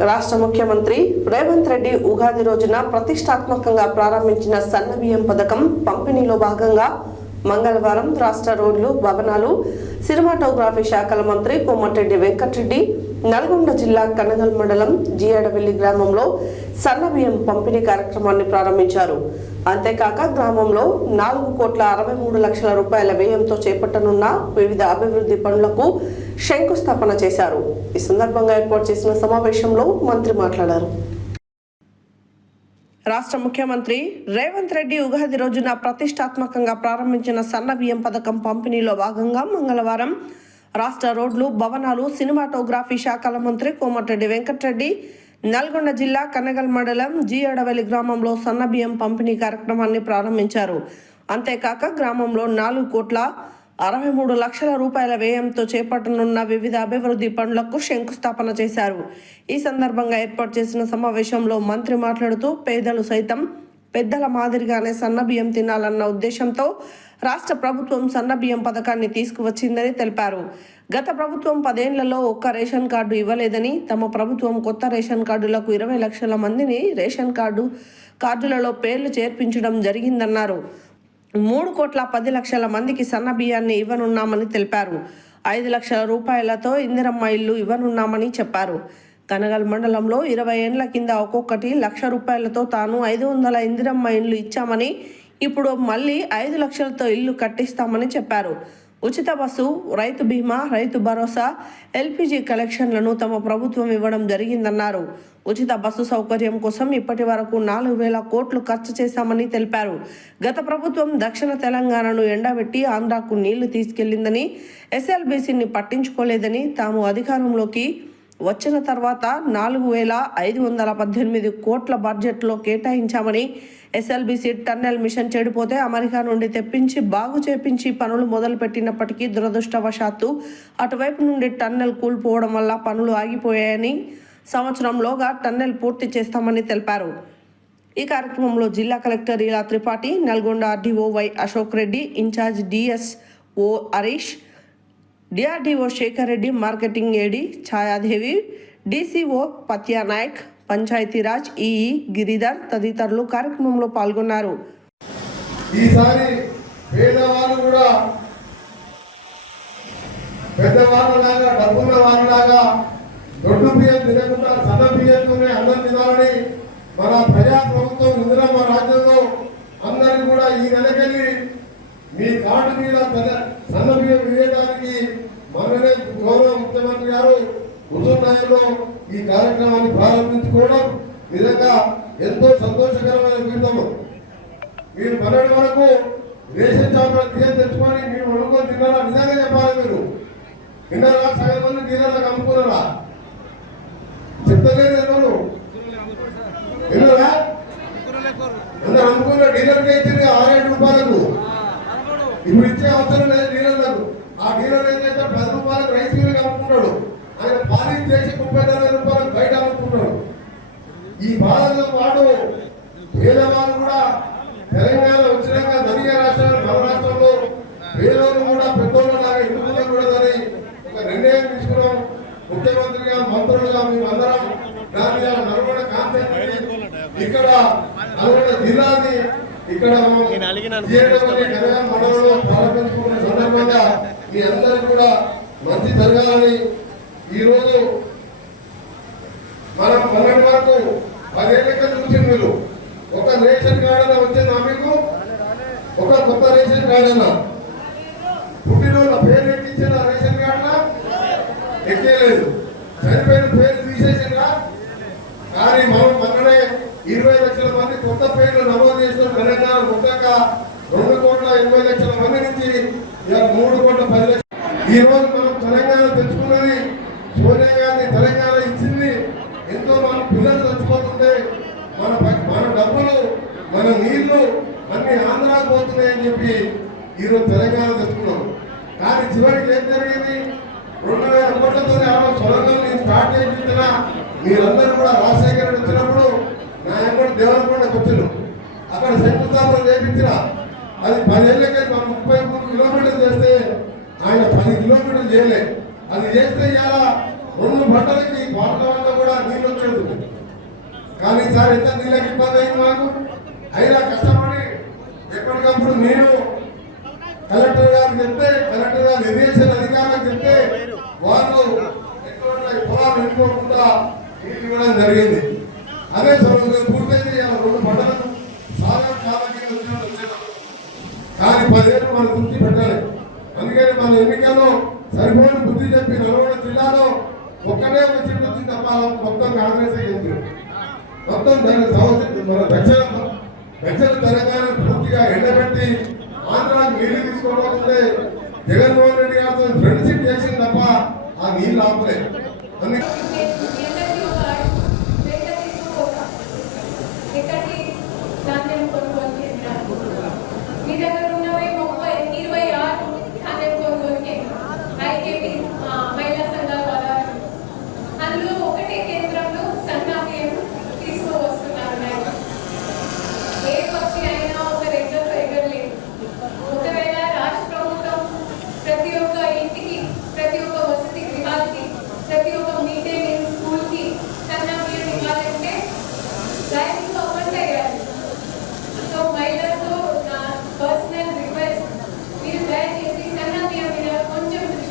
రాష్ట్ర ముఖ్యమంత్రి రేవంత్ రెడ్డి ఉగాది రోజున ప్రతిష్టాత్మకంగా ప్రారంభించిన సన్న బియ్యం పథకం పంపిణీలో భాగంగా మంగళవారం రాష్ట్ర రోడ్లు భవనాలు సినిమాటోగ్రఫీ శాఖల మంత్రి కోమటిరెడ్డి వెంకటరెడ్డి నల్గొండ జిల్లా కనగల్ మండలం జియాడవెల్లి గ్రామంలో సన్న బియ్యం పంపిణీ కార్యక్రమాన్ని ప్రారంభించారు. అంతేకాక గ్రామంలో నాలుగు కోట్ల అరవై మూడు లక్షల రూపాయల వ్యయంతో చేపట్టనున్న వివిధ అభివృద్ధి పనులకు శంకుస్థాపన చేశారు. ఈ సందర్భంగా ఏర్పాటు చేసిన సమావేశంలో మంత్రి మాట్లాడారు. రాష్ట్ర ముఖ్యమంత్రి రేవంత్ రెడ్డి ఉగాది రోజున ప్రతిష్టాత్మకంగా ప్రారంభించిన సన్న బియ్యం పథకం పంపిణీలో భాగంగా మంగళవారం రాష్ట్ర రోడ్లు భవనాలు సినిమాటోగ్రఫీ శాఖల మంత్రి కోమటిరెడ్డి వెంకటరెడ్డి నల్గొండ జిల్లా కనగల్ మండలం జి గ్రామంలో సన్న బియ్యం పంపిణీ కార్యక్రమాన్ని ప్రారంభించారు. అంతేకాక గ్రామంలో నాలుగు కోట్ల అరవై మూడు లక్షల రూపాయల వ్యయంతో చేపట్టనున్న వివిధ అభివృద్ధి పనులకు శంకుస్థాపన చేశారు. ఈ సందర్భంగా ఏర్పాటు చేసిన సమావేశంలో మంత్రి మాట్లాడుతూ పేదలు సైతం పెద్దల మాదిరిగానే సన్నబియ్యం తినాలన్న ఉద్దేశంతో రాష్ట్ర ప్రభుత్వం సన్నబియ్యం పథకాన్ని తీసుకువచ్చిందని తెలిపారు. గత ప్రభుత్వం పదేళ్ళలో ఒక్క రేషన్ కార్డు ఇవ్వలేదని తమ ప్రభుత్వం కొత్త రేషన్ కార్డులకు ఇరవై లక్షల మందిని రేషన్ కార్డు కార్డులలో పేర్లు చేర్పించడం జరిగిందన్నారు. మూడు కోట్ల పది లక్షల మందికి సన్న బియ్యాన్ని ఇవ్వనున్నామని తెలిపారు. ఐదు లక్షల రూపాయలతో ఇందిరమ్మ ఇల్లు ఇవ్వనున్నామని చెప్పారు. కనగల్ మండలంలో ఇరవై ఏండ్ల కింద ఒక్కొక్కటి లక్ష రూపాయలతో తాను ఐదు వందల ఇందిరమ్మ ఇల్లు ఇచ్చామని ఇప్పుడు మళ్ళీ ఐదు లక్షలతో ఇల్లు కట్టిస్తామని చెప్పారు. ఉచిత బస్సు రైతు బీమా రైతు భరోసా ఎల్పిజి కలెక్షన్లను తమ ప్రభుత్వం ఇవ్వడం జరిగిందన్నారు. ఉచిత బస్సు సౌకర్యం కోసం ఇప్పటి వరకు నాలుగు వేల కోట్లు ఖర్చు చేశామని తెలిపారు. గత ప్రభుత్వం దక్షిణ తెలంగాణను ఎండబెట్టి ఆంధ్రాకు నీళ్ళు తీసుకెళ్ళిందని ఎస్ఎల్బీసీని పట్టించుకోలేదని తాము అధికారంలోకి వచ్చిన తర్వాత నాలుగు వేల ఐదు వందల పద్దెనిమిది కోట్ల బడ్జెట్లో కేటాయించామని ఎస్ఎల్బిసి టన్నెల్ మిషన్ చెడిపోతే అమెరికా నుండి తెప్పించి బాగు చేపించి పనులు మొదలుపెట్టినప్పటికీ దురదృష్టవశాత్తు అటువైపు నుండి టన్నెల్ కూలిపోవడం వల్ల పనులు ఆగిపోయాయని సంవత్సరంలోగా టన్నెల్ పూర్తి చేస్తామని తెలిపారు. ఈ కార్యక్రమంలో జిల్లా collector Ila Tripathi Nalgonda RDO why Ashok Reddy incharge DSO Harish DRDO Shekar Reddy marketing AD Chayadevi DCO Patyanayak Panchayati Raj EE Giridhar తదితరులు కార్యక్రమంలో పాల్గొన్నారు. ఈసారి పేదవాళ్ళు కూడా పెద్దవాళ్ళలాగా డబ్బున్న వాళ్ళలాగా దొడ్డు బియ్యం తినకుండా సన్న బియ్యంతోనే అన్నం తినాలని మన ప్రజా ప్రభుత్వం ఇందిరమ్మ రాజ్యంలో అందరికీ కూడా ఈ నెలకెళ్ళి మీ కార్డు మీద తెల్ల- సన్న బియ్యం వేయడానికి మననే గౌరవ ముఖ్యమంత్రి గారు హుజూర్నగర్లో ఈ కార్యక్రమాన్ని ప్రారంభించుకోవడం నిజంగా ఎంతో సంతోషకరమైన జీవితము మీరు పన్నెండు వరకు రేషన్ షాపులో బియ్యం తెచ్చుకొని మీరు వండుకొని తిన్నారా? నిజంగా చెప్పాలి మీరు. తిన్నారా సగం మంది తిన్నారా అమ్ముకున్నారా? చెప్తలేదు ఎవరు? తిన్నారా అందరు అమ్ముకున్న డీలర్కి ఇచ్చింది ఆరేడు రూపాయలకు. ఇప్పుడు ఇచ్చే అవసరం లేదు డీలర్లకు. ఆ డీలర్ ఏం చేస్తే పది రూపాయలకు రైస్ మిల్లుకి అమ్ముకుంటాడు ఆయన పాలిష్ చేసి ముప్పై నలభై రూపాయలకు బయట అమ్ముకుంటాడు ఈ బాధతో పాటు పేదవాళ్ళు కూడా తెలంగాణ వచ్చినాక ధనిక రాష్ట్రాలు మన రాష్ట్రంలో పేదోళ్ళు కూడా పెద్దోళ్ళలాగా ఎన్నుకోకూడదని ఒక నిర్ణయం తీసుకున్నాం. ముఖ్యమంత్రిగా మంత్రులుగా మేమందరం దాని మీద నల్గొండ కాన్సెప్ట్ ఇక్కడ నల్గొండ జిల్లాని ఇక్కడ మండలంలో ప్రారంభించుకున్న సందర్భంగా మీ అందరికీ కూడా మంచి జరగాలని ఈరోజు మనం పన్నెండు వరకు పదేళ్ళ కింద చూసిన మీరు. ఒక రేషన్ కార్డు అన్న వచ్చిందా మీకు? ఒక కొత్త రేషన్ కార్డు అన్న పుట్టినోళ్ళ పేరు ఎక్కించిన రేషన్ కార్డులా? ఎక్కేయలేదు చనిపోయిన పేరు తీసేసిందా కానీ మనం మొన్ననే ఇరవై లక్షల మంది కొత్త పేర్లు నమోదు చేసిన తెలంగాణ మొత్తంగా రెండు కోట్ల ఎనభై లక్షల మంది నుంచి మూడు కోట్ల పది లక్షలు ఈ రోజు మనం తెలంగాణ తెచ్చుకున్నది సోనియా గాంధీ తెలంగాణ ఇచ్చింది ఎంతో మన పిల్లలు చచ్చిపోతుంటే మన ప- మన డబ్బులు మన నీళ్ళు అన్ని ఆంధ్రాకు పోతున్నాయని చెప్పి ఈరోజు తెలంగాణ తెచ్చుకున్నాం. కానీ చివరికి ఏం జరిగింది? రెండు వేల కోట్లతో ఆమె సొరంగం స్టార్ట్ చేయించిన మీరందరూ కూడా రాజశేఖర రెడ్డి వచ్చినప్పుడు నా ఎమ్మడి దేవరకొండకు వచ్చాను అక్కడ శంకుస్థాపన చేయించిన అది పదేళ్ళకి మనం ముప్పై మూడు కిలోమీటర్లు చేస్తే ఆయన పది కిలోమీటర్లు చేయలే. అది చేస్తే ఇలా రెండు పంటలకి పాటల కూడా నీళ్ళు వచ్చేది. కానీ సార్ ఎంత నీళ్ళకి ఇబ్బంది అయింది మాకు? అయినా కష్టం ఎప్పటికప్పుడు నేను కలెక్టర్ చెప్తే కలెక్టర్ గారు ఇరిగేషన్ అధికారులకు చెప్తే వాళ్ళు ఎటువంటి పొలాలు వెళ్ళిపోకుండా నీళ్ళు ఇవ్వడం జరిగింది. అదే సమయంలో పూర్తయింది రెండు పంటలకు సాగర్ చాలా కింద కానీ పదిహేను మనం దృష్టి పెట్టాలి. అందుకని మన ఎన్నికల్లో సరిపోయిన బుద్ధి చెప్పి నల్గొండ జిల్లాలో ఒక్కటే ఒక సీట్ వచ్చింది తప్ప మొత్తం కాంగ్రెస్ గెలిచింది. మొత్తం దాని సంవత్సరం మన దక్షిణ దక్షిణ తెలంగాణ పూర్తిగా ఎండబెట్టి ఆంధ్రాకి నీళ్ళు తీసుకోవడం జగన్మోహన్ రెడ్డి గారితో ఫ్రెండ్షిప్ చేసింది తప్ప ఆ నీళ్ళు ఆపలేదు.